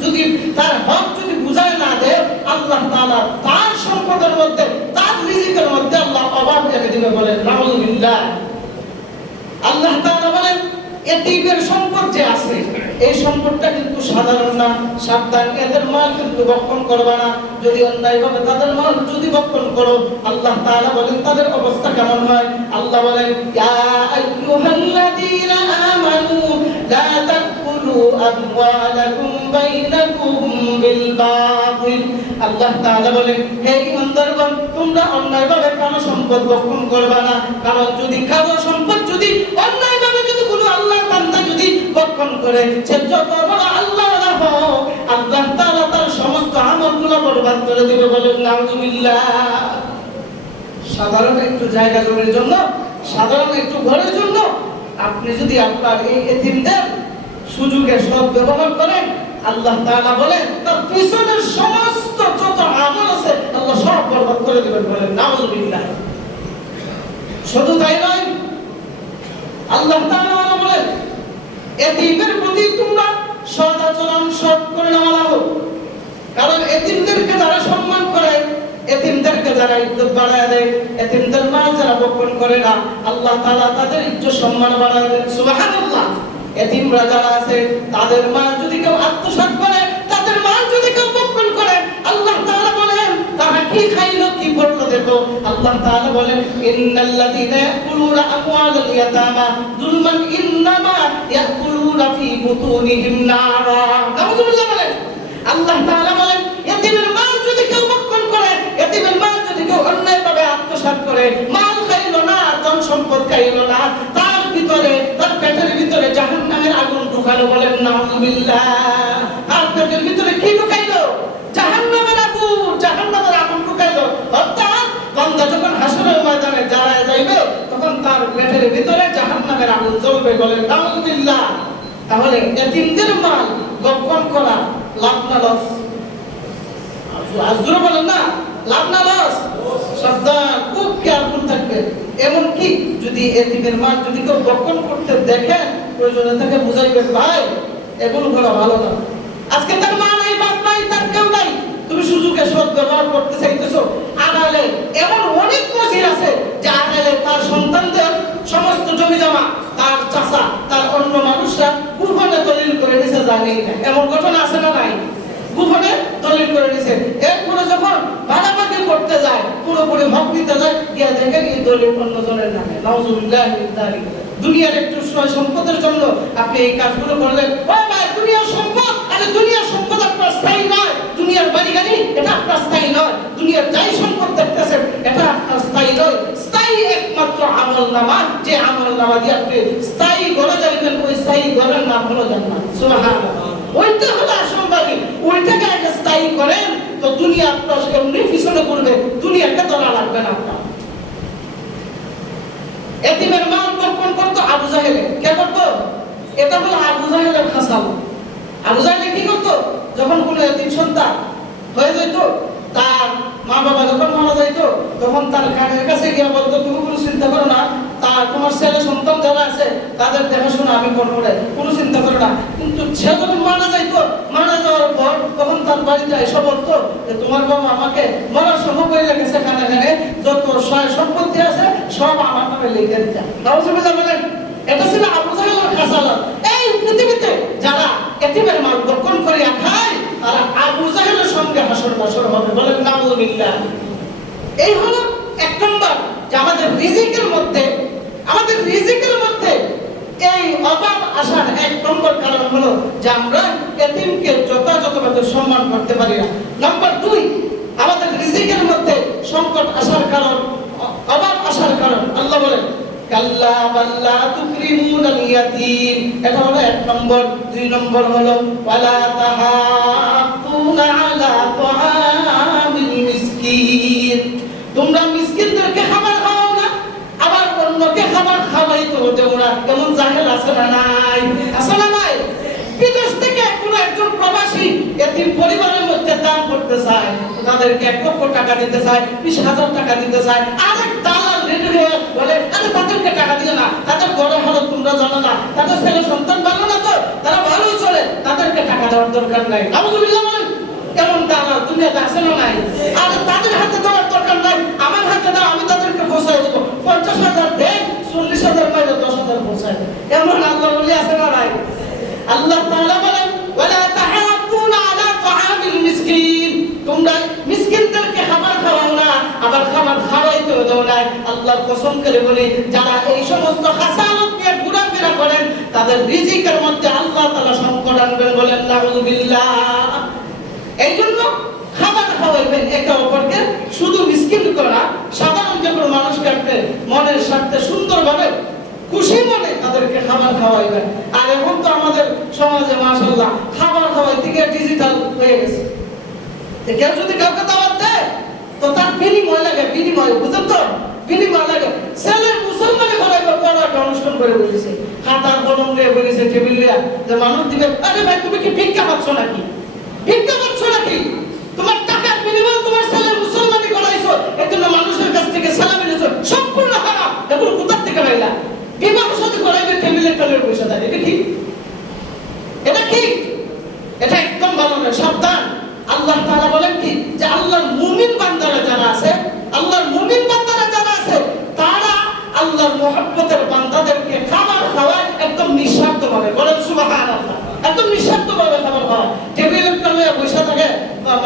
যদি তার হক যদি বুঝায় না দেয়, আল্লাহ তাআলা তার সম্পদের মধ্যে, তার রিজিকের মধ্যে আল্লাহ অভাব এনে দিবে বলেন নাউযুবিল্লাহ। আল্লাহ তাআলা বলেন ইয়াতীমের সম্পদ যে আছে এই সম্পদটা কিন্তু সাধারণ না, সাবধান, এদের মাল কিন্তু বক্ষণ করবে না। যদি অন্যায়ভাবে তাদের মাল যদি বক্ষণ করো, আল্লাহ তাআলা বলেন তাদের অবস্থা কেমন হয়। আল্লাহ বলেন ইয়া আইয়ুহাল্লাযীনা আমানু লা তাকুলু আমওয়ালাকুম বাইনাকুম বিল বাতিল। আল্লাহ তাআলা বলেন হে ঈমানদারগণ, তোমরা অন্যায়ভাবে কারো সম্পদ বক্ষণ করবে না। কারণ যদি কারো সম্পদ যদি অন্যায়ভাবে যদি কোনো আল্লাহর বান্দা যদি বক্ষণ করে, সে যত বড় আল্লাহওয়ালা হোক, আল্লাহ তাআলা তার সমস্ত আমলগুলো বরবাদ করে দিবে বলেন নাউযুবিল্লাহ। সাধারণ একটু জায়গা জমির জন্য, সাধারণ একটু ঘরের জন্য আপনি যদি আপনার এই এতিমদের সুযোগে সৎ ব্যবহার করেন, আল্লাহ তাআলা বলেন তার পিছনের সমস্ত যত আমল আছে আল্লাহ সব বরবাদ করে দিবেন বলেন নাউযুবিল্লাহ। শুধু তাই নয়, আল্লাহ তাআলা বলেন এতিমের প্রতি তোমরা সৎ আচরণ, সৎ করে নেওয়া হোক। কারণ এতিমদেরকে যারা সম্মান করে, এতিমদেরকে যারা ইজ্জত বাড়ায় দেয়, এতিমদের মাল যারা বক্ষণ করে না, আল্লাহ তাআলা তাদের ইজ্জত সম্মান বাড়ায় দেন। সুবহানাল্লাহ। এতিমরা যারা আছে তাদের মাল যদি কেউ আত্মসাৎ করে, তাদের মাল যদি কেউ বক্ষণ করে, আল্লাহ তাআলা বলেন তারা কি খাইলো কি করলো দেখো। আল্লাহ তাআলা বলেন ইন্নাল্লাযীনা ইয়াকুলুনা আমওয়ালাল ইয়াতামা যুলমান ইন্নামা ইয়াকুলুনা ফি বুতুনিহিম নারা। নাউযুবিল্লাহ বলেন। আল্লাহ তাআলা বলেন এতিমের মাল যদি কেউ বক্ষণ করে, এতিমের মাল যদি কেউ অন্যায়ভাবে আত্মসাৎ করে, মাল খাইলো না, ধন সম্পদ খাইলো না, তার ভিতরে, তার পেটের ভিতরে জাহান্নামের আগুন ঢুকালো বলেন নাউযুবিল্লাহ। তার পেটের ভিতরে কি ঢুকাইলো? জাহান্নামের আগুন, জাহান্নামের আগুন ঢুকাইলো। অর্থাৎ বান্দা যখন হাসরের ময়দানে দাঁড়ায় যাইবে, তখন তার পেটের ভিতরে জাহান্নামের আগুন জ্বলবে বলেন নাউযুবিল্লাহ। তাহলে এতিমদের মাল বক্ষণ করা লাভ না লস? আজুর বলেন না, লাভ না লস? সাবধান, খুব কেয়ারফুল থাকবেন। এমন কি যদি এতিমের মাল যদি কেউ বক্ষণ করতে দেখেন, প্রয়োজনে তাকে বুঝাইবেন ভাই এগুলো করা ভালো না। আজকে তার মা নাই, বাপ নাই, তার কেউ নাই, তুমি সুযোগে সৎ ব্যবহার করতে চাইতেছো। আড়ালে এমন অনেক মজির আছে যে আড়ালে তার সন্তানদের সমস্ত জমি জমা তার চাচা, তার অন্য মানুষরা গোপনে দলিল করে নিছে, জানেই না। এমন ঘটনা আছে না নাই? গোপনে দলিল করে নিছে। এরপরে যখন ভাগাভাগি করতে যায়, পুরোপুরি হক দিতে যায়, গিয়া দেখেন এই দলিল অন্যজনের নামে। নাউযুবিল্লাহ মিন যালিক। দুনিয়ার একটু সম্পদের জন্য আপনি এই কাজগুলো করলেন। ও ভাই, দুনিয়ার সম্পদ, আরে দুনিয়ার সম্পদ আপনার স্থায়ী নয়। দুনিয়ার বাড়ি গাড়ি এটা আপনার স্থায়ী নয়। দুনিয়ার যাই সম্পদ দেখতেছেন এটা আপনার স্থায়ী নয়। স্থায়ী একমাত্র আমলনামা, যে আমলনামা দিয়ে আপনি স্থায়ী ঘরে যাবেন, ওই স্থায়ী ঘরের নাম হলো জান্নাত। সুবহানাল্লাহ। ওইটা হলো আসল বাড়ি। ওইটাকে আগে স্থায়ী করেন তো দুনিয়া আপনার এমনি পিছনে করবে, দুনিয়াকে ধরা লাগবে না আপনার। এতিমের মাল বক্ষণ করতো আবু জাহেলে। কে করতো? এটা হলো আবু জাহেলের খাসাল। আবু জাহেলে কি করতো? যখন কোনো এতিম সন্তান হয়ে যেত, তার মা বাবা যখন মারা যাইতো, তখন তার কানের কাছে গিয়ে বলতো তুমি কোনো চিন্তা করো না, তার তোমার ছেলে সন্তান যারা আছে তাদের দেখাশোনা আমি করবো রে, কোনো চিন্তা করো না। কিন্তু সে যখন মারা যাইতো, মারা যাওয়ার পর তখন তার বাড়িতে এসে বলতো যে তোমার বাবা আমাকে মরার সময় বলে গেছে, খানে খানে যত সম্পত্তি আছে সব আমার নামে লিখে দিতে। নাউযুবিল্লাহ বলেন। এটা ছিল আবু জাহেলের খাসালত। এই পৃথিবীতে যারা এতিমের মাল বক্ষণ করিয়া খায়, তারা আবু জাহেলের সঙ্গে হাসর বাসর হবে বলেন নাউযুবিল্লাহ। এই হলো এক নম্বর যে আমাদের রিজিকের মধ্যে, আমাদের রিজিকের মধ্যে এই অভাব আসার এক নম্বর কারণ হলো যে আমরা এতিমকে যথাযথভাবে সম্মান করতে পারি না। নাম্বার 2, আমাদের রিজিকের মধ্যে সংকট আসার কারণ, অভাব আসার কারণ, আল্লাহ বলেন কাল্লা বাল্লা তুকরিমুনাল ইয়াতীম। এটা হলো এক নম্বর। 2 নম্বর হলো ওয়ালা তাহাকুনা আলা তুআমিল মিসকিন। তোমরা মিসকিনদেরকে খাবার খাওয়াও না, আবার অন্যকে খাবার খাওয়াইতে দেও না। এমন জাহেল আছে না নাই? আছে না নাই? বিদেশ থেকে কোনো একজন প্রবাসী এতিম পরিবারের মধ্যে তার করতে চায়, তাদেরকে 1 লক্ষ টাকা দিতে চায়, 20,000 টাকা দিতে চায়। আরেক দালাল রেডি হয়ে বলে আরে তাদেরকে টাকা দিও না, তাদের বড় হলো তোমরা জানো না, তাদের ছেলে সন্তান ভালো না, তো তারা ভালোই চলে, তাদেরকে টাকা দেওয়ার দরকার নাই। নাউযুবিল্লাহ বলেন। এমন দালাল দুনিয়াতে আছে না নাই? আর তাদের হাতে দেওয়ার দরকার নাই, আমার হাতে দাও, আমি তাদেরকে পৌঁছায় দেবো। 50,000 দেয়, 40,000 পাইলে 10,000 পৌঁছায়। এমন আল্লাহ বলি আছে না নাই? আল্লাহ তাআলা বলেন ওয়ালা তাহাব্বুনা আলা তাআমিল মিসকিন, তোমরা মিসকিনদেরকে খাবার খাওয়াও না, আবার খাবার খাওয়াইতে দাও না। আল্লাহর কসম করে বলি, যারা এই সমস্ত খাসালত নিয়ে ঘোরাফেরা করেন, তাদের রিজিকের মধ্যে আল্লাহ তাআলা সংকট আনবেন। বলেন নাউযুবিল্লাহ। এই জন্য খাবার খাওয়াইবেন একে অপরকে, শুধু মিসকিন করা, সাধারণ যে কোনো মানুষকে আপনি মনের স্বার্থে সুন্দরভাবে খুশি মনে তাদেরকে খাবার খাওয়াইবেন। আর এখন তো আমাদের সমাজে মাশাআল্লাহ খাবার খাওয়াইতে গিয়ে ডিজিটাল হয়ে গেছে। কেউ যদি কাউকে দাওয়াত দেয় তো তার বিনিময় লাগে, বিনিময় বুঝেন তো, বিনিময় লাগে। ছেলের মুসলমানে ঘরাইবার বড় একটা অনুষ্ঠান করে বলেছে, খাতার কলম নিয়ে বলেছে, টেবিল নিয়ে, যে মানুষ দিবে, আরে ভাই তুমি কি ভিক্ষা পাচ্ছ নাকি? ভিক্ষা পাচ্ছ নাকি? তোমার টাকার বিনিময়ে তোমার ছেলের মুসলমানি করাইছো, এর জন্য মানুষের কাছ থেকে সালামি নিছো, সম্পূর্ণ হারাম। এগুলো কোথা থেকে পাইলা? বিবাহ সাথে করাইবে টেবিলের তলের পয়সা দেয়, এটা কি? এটা কি? এটা একদম ভালো নয়, সাবধান। আল্লাহ তাআলা বলেন কি, যে আল্লাহর মুমিন বান্দারা যারা আছে, আল্লাহর মুমিন বান্দারা যারা আছে, তারা আল্লাহর মহব্বতের বান্দাদেরকে খাবার খাওয়ায় একদম নিঃস্বার্থভাবে। বলেন সুবহানাল্লাহ। একদম নিঃস্বার্থভাবে খাবার খাওয়ায়, টেবিলের তলে বসে থাকে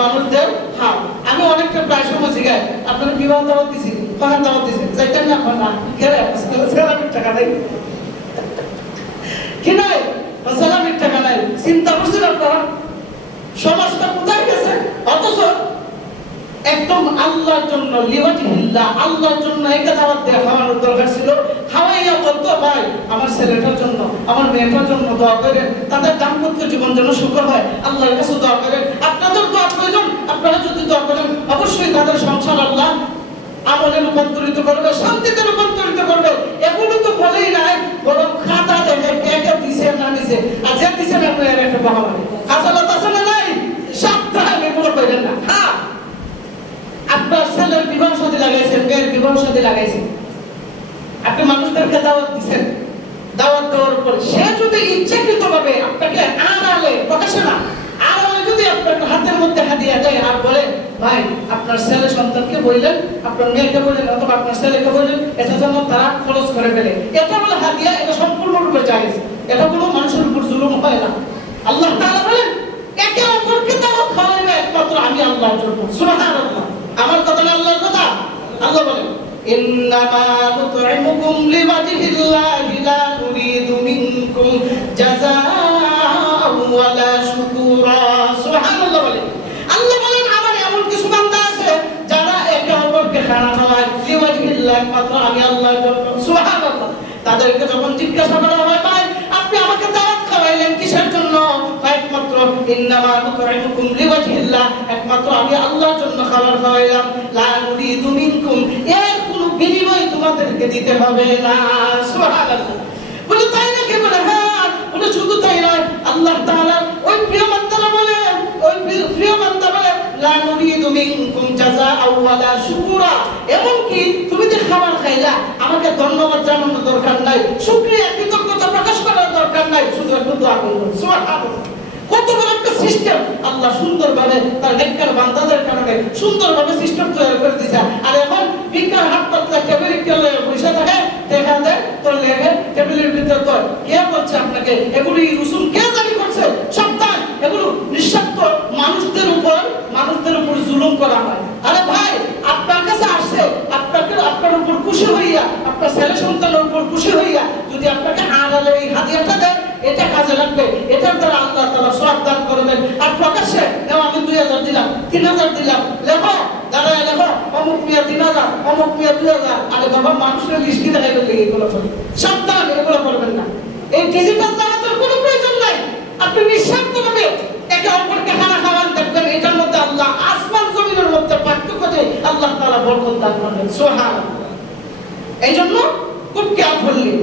মানুষদের খাও। আমি অনেকটা প্রায় সময় জিগাই, আপনারা বিবাহ দাওয়াত দিছি, কখন দাওয়াত দিছেন? যাইতেন না এখন? না কেরে সালামির টাকা নাই, কি নাই? সালামির টাকা নাই। চিন্তা করছেন আপনারা সমাজটা কোথায় গেছে? অথচ একদম আল্লাহর জন্য, লিওয়াজিহিল্লাহ, আল্লাহর জন্য একটা দাওয়াত দেওয়া খাওয়ানোর দরকার ছিল। খাওয়াইয়া বলতো ভাই আমার ছেলেটার জন্য, আমার মেয়েটার জন্য দোয়া করেন, তাদের দাম্পত্য জীবন যেন সুখর হয়, আল্লাহর কাছে দোয়া করেন। আপনাদের দোয়া প্রয়োজন, আপনারা যদি দোয়া করেন অবশ্যই তাদের সংসার আল্লাহ আমলে রূপান্তরিত করবে, শান্তিতে রূপান্তরিত করবে। এগুলো তো বলেই নাই, বরং খাতা দেখে কে কে দিছে না দিছে, আর যে দিছে না এর একটা মহামারী খাজালত আছে না নাই? সাবধান, এগুলো করেন না। হ্যাঁ, আপনার ছেলের বিবাহ শাদী লাগাইছেন, মেয়ের বিবাহ শাদী লাগাইছেন, আপনি মানুষদেরকে দাওয়াত দিচ্ছেন, দাওয়াত দেওয়ার পর সে যদি ইচ্ছাকৃতভাবে আপনাকে আড়ালে, প্রকাশে না, আড়ালে যদি আপনার হাতের মধ্যে হাদিয়া দেয় আর বলে ভাই আপনার ছেলে সন্তানকে বললেন, আপনার মেয়েকে বললেন, অথবা আপনার ছেলেকে বললেন, এটা যেন তারা খরচ করে ফেলে, এটা হলো হাদিয়া, এটা সম্পূর্ণরূপে জায়েজ, এটা কোনো মানুষের উপর জুলুম হয় না। আল্লাহ তাআলা বলেন একে অপরকে দাওয়াত খাওয়াইবে একমাত্র আমি আল্লাহর জন্য। সুবহানাল্লাহ। আমার কথা না আল্লাহর কথা। আল্লাহ বলেন ইন্নামা নুতইমুকুম লিওয়াজহিল্লাহি লা নুরিদু মিনকুম জাযাআন ওয়ালা শুকুরা। সুবহানাল্লাহ বলেন। আল্লাহ বলেন আমার এমন কিছু বান্দা আছে যারা একে অপরকে খানা খাওয়ায় লিওয়াজহিল্লাহ, একমাত্র আমি আল্লাহর জন্য। সুবহানাল্লাহ। তাদেরকে যখন জিজ্ঞাসা করা হয় ভাই আপনি আমাকে দাওয়াত খাওয়াইলেন কিসের জন্য? একমাত্র ইন্নামা নুতইমুকুম লিওয়াজহিল্লাহ, একমাত্র আমি আল্লাহর জন্য খাবার খাওয়াইলাম, লা নুরিদু মিনকুম, এর কোনো বিনিময় তোমাদেরকে দিতে হবে না। সুবহানাল্লাহ। বলে তাই নাকি? বলে হ্যাঁ। বলে শুধু তাই নয়, আল্লাহ তাআলা ওই প্রিয় বান্দারা বলে, ওই প্রিয় বান্দা বলে লা নুরিদু মিনকুম জাযাআ ওয়ালা শুকুরা, এমন কি তুমি যে খাবার খাইলা আমাকে ধন্যবাদ জানানোর দরকার নাই, শুকরিয়া কৃতজ্ঞতা প্রকাশ করার দরকার নাই, শুধু একটু দোয়া করুন। সুবহানাল্লাহ। কত বড় একটা সিস্টেম আল্লাহ সুন্দরভাবে তার নেককার বান্দাদের কারণে সুন্দরভাবে সিস্টেম তৈরি করে দিয়েছে। আর এখন বিজ্ঞান হাত পাতলা টেবিলের তলে বসে থাকে, দেখা দেয় তোর লেগে টেবিলের ভিতর তোর কে বলছে আপনাকে? এগুলি রসুল কে জারি করছে? সাবধান, এগুলো নিঃস্বার্থ মানুষদের উপর জুলুম করা হয়। আরে ভাই আপনার কাছে আসছে, আপনার উপর খুশি হইয়া, আপনার ছেলে সন্তানের উপর খুশি হইয়া যদি আপনাকে আড়ালে এই হাদিয়াটা দেয়, এটা কাজে লাগবে, এটার দ্বারা আল্লাহ তাআলা সওয়াব দান করবেন। আর প্রকাশ্যে আমি 2000 দিলাম, 3000 দিলাম, লেখো দাঁড়ায় লেখো অমুক মিয়া 3000, অমুক মিয়া 2000। আরে বাবা মানুষের লিস্ট কি দেখাই বললে এগুলো করে? সাবধান, এগুলো করবেন না। এই ডিজিটাল দাওয়াতের কোনো প্রয়োজন নাই। আপনি নিঃস্বার্থভাবে একে অপরকে খানা খাওয়ান, দেখবেন এটার মধ্যে আল্লাহ আসমান জমিনের মধ্যে পার্থক্য যে আল্লাহ তাআলা বরকত দান করবেন। সুবহানাল্লাহ। এই জন্য খুব খেয়াল করলেন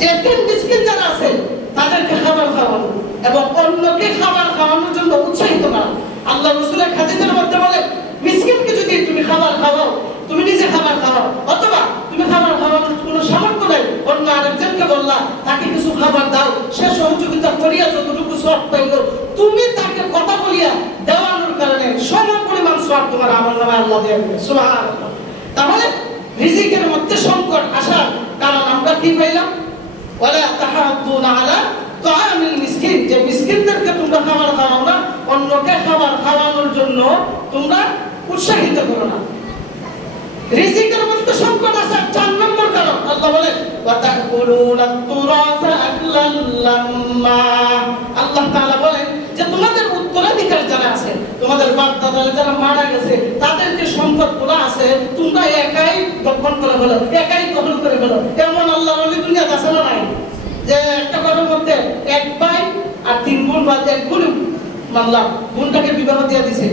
যে তিন মিসকিন যারা আছে তাদেরকে খাবার খাওয়ানো এবং অন্যকে খাবার খাওয়ানোর জন্য উৎসাহিত করা। আল্লাহ আল্লাহ রাসূলের হাদিসের মধ্যে বলে মিসকিনকে যদি তুমি খাবার খাওয়াও, তুমি নিজে খাবার খাওয়াও, অথবা তুমি খাবার খাওয়ানোর কোনো সামর্থ্য নেই, অন্য আরেকজনকে বললা তাকে কিছু খাবার দাও, সে সহযোগিতা করিয়া যতটুকু সওয়াব পাইল, তুমি তাকে কথা বলিয়া দেওয়ানোর কারণে সমপরিমাণ সওয়াব তোমার আমলনামায় আল্লাহ দিয়ে দেবে। সুবহানাল্লাহ। তাহলে রিজিকের মধ্যে সংকট আসার কারণ আমরা কি পাইলাম? ওয়ালা তাহাদ্দুনা আলা তাআমিল মিসকিন, যে মিসকিনদেরকে তোমরা খাবার খাওয়াও না, অন্যকে খাবার খাওয়ানোর জন্য তোমরা উৎসাহিত করো না। রিজিকের মধ্যে সংকট আসার 4 নম্বর কারণ আল্লাহ বলেন ওয়া তাকুলুনা তুরাসা আকলাল লাম্মা। আল্লাহ তাআলা বলেন যে তোমাদের উত্তরাধিকার যারা আছে, তোমাদের বাপ দাদারা যারা মারা গেছে, তাদের যে সম্পদগুলো আছে তোমরা একাই দখল করে ফেলো, একাই দখল করে ফেলো। এমন আল্লাহর ওলি দুনিয়াতে আছে না নাই? যে একটা ঘরের মধ্যে এক ভাই আর 3 বোন বা এক বোন মানলাম, বোনটাকে বিবাহ দিয়ে দিছে,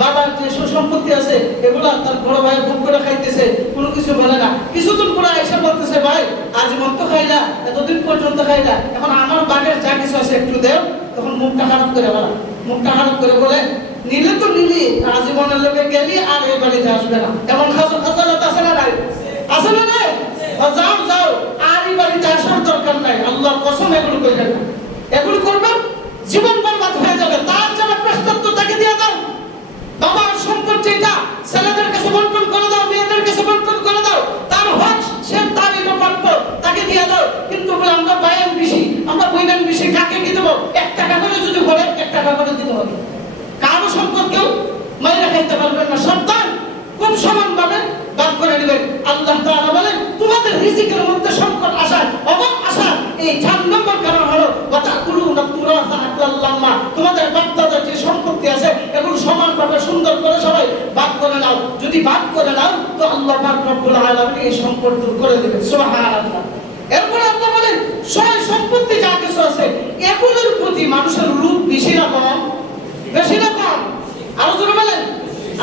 বাবার যে সম্পত্তি আছে এগুলা তার বড় ভাই ভোগ করে খাইতেছে, কোনো কিছু বলে না। কিছুদিন পরে এসে বলতেছে ভাই আজীবন তো খাইলা, এতদিন পর্যন্ত খাইলা, এখন আমার বাগের যা কিছু আছে একটু দেও। তখন মুখটা খারাপ করে বলা, মুখটা খারাপ করে বলে নিলে তো নিলি, আজীবনের লোকে গেলি আর এই বাড়িতে আসবে না। এমন খাসালত আছে না নাই? আছে না নাই? যাও যাও, আর এই বাড়িতে আসার দরকার নাই। আল্লাহর কসম এগুলো করবেন না, এগুলো করবেন জীবন বরবাদ হয়ে যাবে। তার যারা প্রেষ্ঠত্ব তাকে দিয়ে দাও। বাবার সম্পদ যেটা ছেলেদের কাছে বন্টন করে দাও, মেয়েদের কাছে বন্টন করে দাও, তার হক সে তার এটা প্রাপ্য, তাকে দিয়ে দাও। কিন্তু বলে আমরা বায়ান বেশি, আমরা বইনান বেশি, কাকে কি দেবো? 1 টাকা করে যদি বলে 1 টাকা করে দিতে হবে। কারো সম্পদ কেউ মাইরা খাইতে পারবেন না, সন্তান খুব সমানভাবে ভাগ করে নেবেন। আল্লাহ তাআলা বলেন তোমাদের রিজিকের মধ্যে সংকট আসার, অভাব আসার এই 4 নম্বর কারণ হলো ওয়া তাকুলুনা তুরাসা আকলাল লাম্মা। তোমাদের বাপ দাদার যে সম্পত্তি আছে এগুলো সমানভাবে সুন্দর করে সবাই ভাগ করে নাও। যদি ভাগ করে নাও তো আল্লাহ পাক রব্বুল আলামিন এই সম্পদ দূর করে দিবেন। সুবহানাল্লাহ। এরপরে আল্লাহ বলেন সয় সম্পত্তি যা কিছু আছে এগুলোর প্রতি মানুষের রূপ বেশি না কম? বেশি না কম? আরো জোরে বলেন।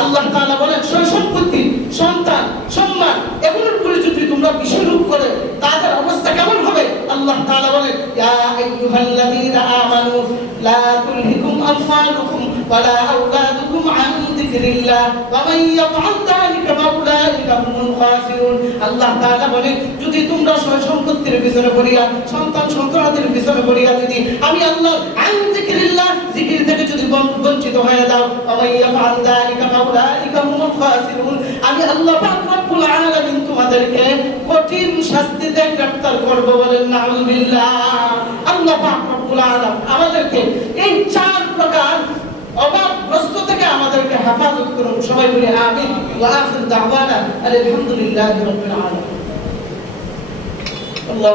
আল্লাহ তাআলা বলেন সয় সম্পত্তি, সন্তান, সম্মান এগুলোর উপরে যদি তোমরা বেশি রূপ করে তাদের অবস্থা কেমন হবে? আল্লাহ তাআলা বলেন ইয়া আইয়ুহাল্লাযীনা আমানু লা তুলহিকুম আমওয়ালুকুম ওয়ালা আওলাদুকুম আন যিকরিল্লাহ ওয়া মান ইয়াফআল যালিকা ফাউলাইকা হুমুল খাসিরুন। আল্লাহ তাআলা বলেন যদি তোমরা সয় সম্পত্তির পিছনে পড়িয়া, সন্তান সন্তানদের পিছনে পড়িয়া যদি আমি আল্লাহ আন যিকরিল্লাহ জিকির থেকে যদি বঞ্চিত হয়ে যাও, ওয়া মান ইয়াফআল যালিকা ফাউলাইকা হুমুল খাসিরুন, আমি আল্লাহ পাক রব্বুল আলামিন তোমাদেরকে কঠিন শাস্তিতে গ্রেফতার করব। বলেন নাউযুবিল্লাহ। আল্লাহ পাক রব্বুল আলামিন আমাদেরকে এই 4 প্রকার অভাবগ্রস্ত থেকে আমাদেরকে হেফাজত করুন। সবাই বলি আমিন। ওয়া আখির দাওয়ানা আলহামদুলিল্লাহি রাব্বিল আলামিন। আল্লাহ